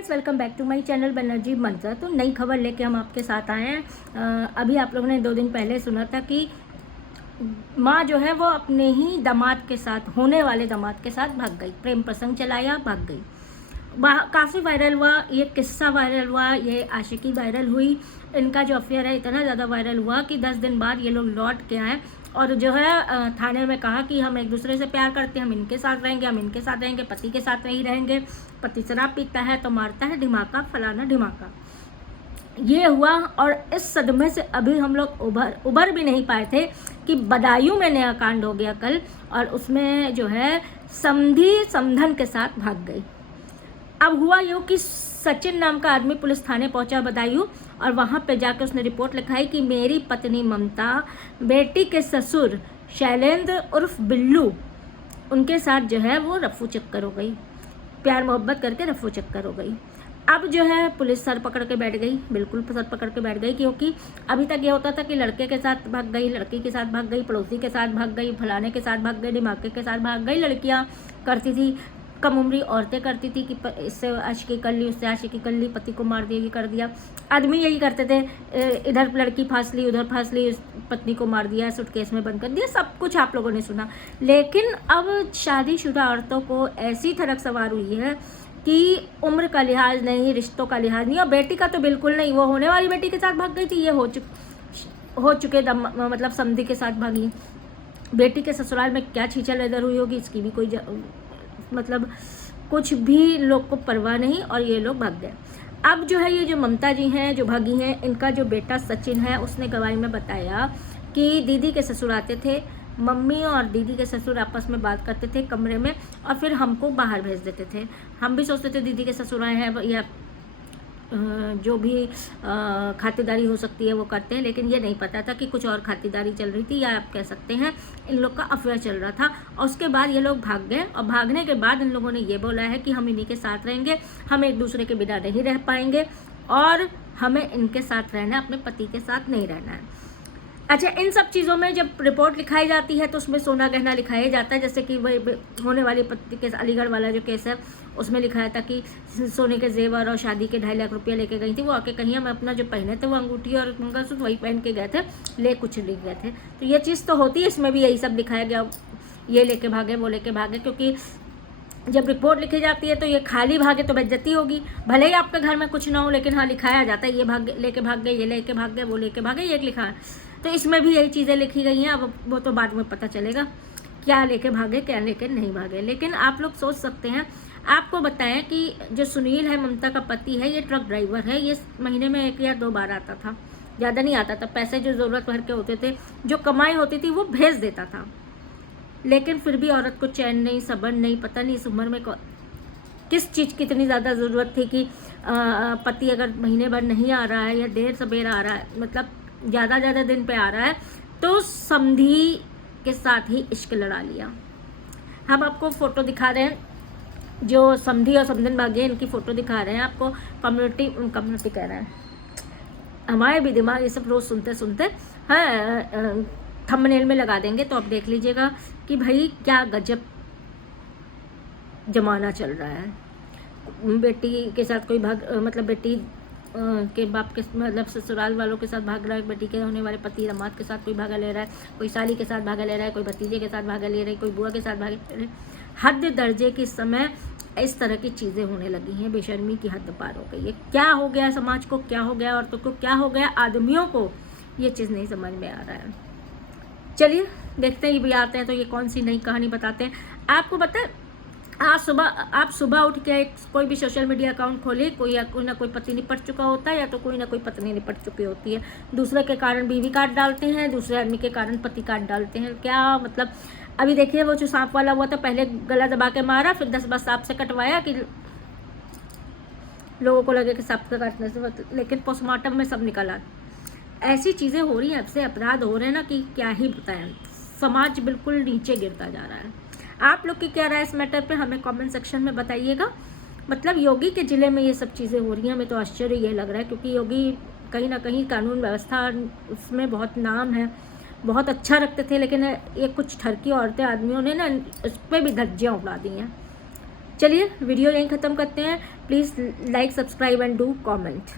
Friends, welcome back to my channel Banerjee Manzar. तो नई खबर लेके हम आपके साथ आए हैं। अभी आप लोगों ने 2 दिन पहले सुना था कि माँ जो है वो अपने ही दामाद के साथ, होने वाले दामाद के साथ भाग गई, प्रेम प्रसंग चलाया, भाग गई। काफ़ी वायरल हुआ ये किस्सा, वायरल हुआ ये आशिकी वायरल हुई। इनका जो अफेयर है इतना ज़्यादा वायरल हुआ कि 10 दिन बाद ये लोग लौट के आए और जो है थाने में कहा कि हम एक दूसरे से प्यार करते हैं, हम इनके साथ रहेंगे, हम इनके साथ रहेंगे, पति के साथ नहीं रहेंगे। पति शराब पीता है तो मारता है, ढिमाका फलाना ढिमाका। ये हुआ और इस सदमे से अभी हम लोग उबर भी नहीं पाए थे कि बदायूं में नया कांड हो गया कल, और उसमें जो है समधी समधन के साथ भाग गई। अब हुआ यूँ कि सचिन नाम का आदमी पुलिस थाने पहुंचा बदायूं, और वहां पे जाकर उसने रिपोर्ट लिखाई कि मेरी पत्नी ममता बेटी के ससुर शैलेंद्र उर्फ बिल्लू, उनके साथ जो है वो रफू चक्कर हो गई, प्यार मोहब्बत करके रफू चक्कर हो गई। अब जो है पुलिस सर पकड़ के बैठ गई, बिल्कुल सर पकड़ के बैठ गई, क्योंकि अभी तक ये होता था कि लड़के के साथ भाग गई, लड़की के साथ भाग गई, पड़ोसी के साथ भाग गई, फलाने के साथ भाग गई, दिमागे के साथ भाग गई। लड़कियां करती थी, कम उम्री औरतें करती थी कि इससे आशिकी कर ली, उससे आशिकी कर ली, पति को मार दिया, ये कर दिया। आदमी यही करते थे, इधर लड़की फांस ली, उधर फांस ली, पत्नी को मार दिया, सूटकेस में बंद कर दिया, सब कुछ आप लोगों ने सुना। लेकिन अब शादीशुदा औरतों को ऐसी धड़क सवार हुई है कि उम्र का लिहाज नहीं, रिश्तों का लिहाज नहीं, और बेटी का तो बिल्कुल नहीं। वो होने वाली बेटी के साथ भाग गई थी, ये हो चुके मतलब समधी के साथ भागी। बेटी के ससुराल में क्या छींचा लेदर हुई होगी इसकी भी कोई मतलब कुछ भी लोग को परवाह नहीं, और ये लोग भाग गए। अब जो है ये जो ममता जी हैं जो भागी हैं, इनका जो बेटा सचिन है उसने गवाही में बताया कि दीदी के ससुर आते थे, मम्मी और दीदी के ससुर आपस में बात करते थे कमरे में, और फिर हमको बाहर भेज देते थे। हम भी सोचते थे दीदी के ससुर आए हैं या जो भी खातिरदारी हो सकती है वो करते हैं, लेकिन ये नहीं पता था कि कुछ और खातिरदारी चल रही थी, या आप कह सकते हैं इन लोग का अफेयर चल रहा था। और उसके बाद ये लोग भाग गए, और भागने के बाद इन लोगों ने ये बोला है कि हम इन्हीं के साथ रहेंगे, हम एक दूसरे के बिना नहीं रह पाएंगे, और हमें इनके साथ रहना है, अपने पति के साथ नहीं रहना है। अच्छा, इन सब चीज़ों में जब रिपोर्ट लिखाई जाती है तो उसमें सोना गहना लिखाया जाता है, जैसे कि वही होने वाली पत्नी के अलीगढ़ वाला जो केस है उसमें लिखाया था कि सोने के जेवर और शादी के 2.5 लाख रुपया लेके गई थी। वो आके कहीं हम अपना जो पहने थे वो अंगूठी और मंगलसूत्र वही पहन के गए थे, ले कुछ नहीं गए थे। तो ये चीज़ तो होती है, इसमें भी यही सब दिखाया गया, ये लेके भागे, वो लेके भागे, क्योंकि जब रिपोर्ट लिखी जाती है तो ये खाली भागे तो बेइज्जती होगी। भले ही आपके घर में कुछ ना हो, लेकिन हाँ लिखाया जाता है, ये लेके भाग गए, ये लेके भाग गए, वो लेके भागे, ये लिखा है। तो इसमें भी यही चीज़ें लिखी गई हैं। अब वो तो बाद में पता चलेगा क्या लेके भागे, क्या लेके नहीं भागे। लेकिन आप लोग सोच सकते हैं, आपको बताएं कि जो सुनील है, ममता का पति है, ये ट्रक ड्राइवर है। ये महीने में 1 या 2 बार आता था, ज़्यादा नहीं आता था। पैसे जो ज़रूरत भर के होते थे, जो कमाई होती थी वो भेज देता था। लेकिन फिर भी औरत को चैन नहीं, सब्र नहीं, पता नहीं इस उम्र में किस चीज़ की इतनी ज़्यादा ज़रूरत थी कि पति अगर महीने भर नहीं आ रहा है या देर सवेर आ रहा है, मतलब ज़्यादा दिन पे आ रहा है, तो समधी के साथ ही इश्क लड़ा लिया। हम आपको फ़ोटो दिखा रहे हैं, जो समधी और समधन भागे इनकी फ़ोटो दिखा रहे हैं आपको। कम्युनिटी कह रहे हैं, हमारे भी दिमाग ये सब रोज़ सुनते सुनते हाँ थंबनेल में लगा देंगे, तो आप देख लीजिएगा कि भाई क्या गजब जमाना चल रहा है। बेटी के साथ कोई मतलब बेटी के बाप के मतलब ससुराल वालों के साथ भाग रहा है, बेटी के होने वाले पति दामाद के साथ कोई भागा ले रहा है, कोई साली के साथ भागा ले रहा है, कोई भतीजे के साथ भागा ले रहा है, कोई बुआ के साथ भागा ले रहा है। हद दर्जे की समय इस तरह की चीज़ें होने लगी हैं, बेशर्मी की हद पार हो गई है। क्या हो गया समाज को, क्या हो गया औरतों को, क्या हो गया आदमियों को, ये चीज़ नहीं समझ में आ रहा है। चलिए देखते हैं, ये भी आते हैं तो ये कौन सी नई कहानी बताते हैं। आपको पता है, आप सुबह उठ के कोई भी सोशल मीडिया अकाउंट खोलिए, कोई ना कोई पति निपट चुका होता है, या तो कोई ना कोई पत्नी निपट चुकी होती है। दूसरे के कारण बीवी काट डालते हैं, दूसरे आदमी के कारण पति काट डालते हैं। क्या मतलब, अभी देखिए वो जो सांप वाला हुआ था, पहले गला दबा के मारा, फिर 10 बार सांप से कटवाया कि लोगों को लगे कि सांप से काटने से, लेकिन पोस्टमार्टम में सब निकला। ऐसी चीज़ें हो रही हैं, आपसे अपराध हो रहे हैं ना कि क्या ही बताएं। समाज बिल्कुल नीचे गिरता जा रहा है। आप लोग की क्या राय इस मैटर पे हमें कमेंट सेक्शन में बताइएगा। मतलब योगी के ज़िले में ये सब चीज़ें हो रही हैं, हमें तो आश्चर्य ये लग रहा है, क्योंकि योगी कहीं ना कहीं कानून व्यवस्था उसमें बहुत नाम है, बहुत अच्छा रखते थे। लेकिन ये कुछ ठरकी औरतें आदमियों ने ना उस पर भी धज्जियाँ उड़ा दी हैं। चलिए वीडियो यहीं ख़त्म करते हैं। Please like, subscribe and do comment.